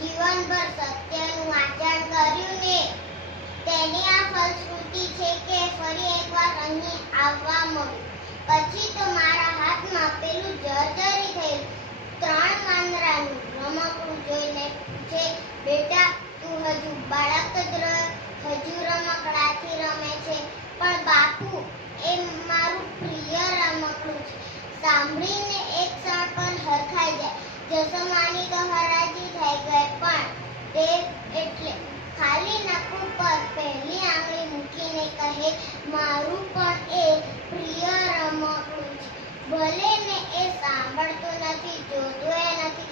જીવનભર સત્યનું આચરણ કર્યું ને તેની આ ફલશ્રુતિ છે કે ફરી એકવાર અહીં આવવા મળ્યું. પછી તો મારા હાથમાં પેલું જર્જરી થયેલું 3 વાંદરાનું રમકડું જોઈને પૂછે, બેટા તું હજુ બાળક જ હજુ રમકડાથી રમે છે? પણ બાપુ, એ મારું પ્રિય રમકડું છે. સાંભળીને એક ક્ષણ પર હરખાઈ જાય. જસોમાની તો હરાજી થઈ ગઈ, પણ તે એટલે ખાલી નખું પર પહેલી આંગળી મૂકીને કહે, મારું પણ એ પ્રિય રમકડું છે. ભલે ને એ સાંભળતું નથી, જોતું એ નથી,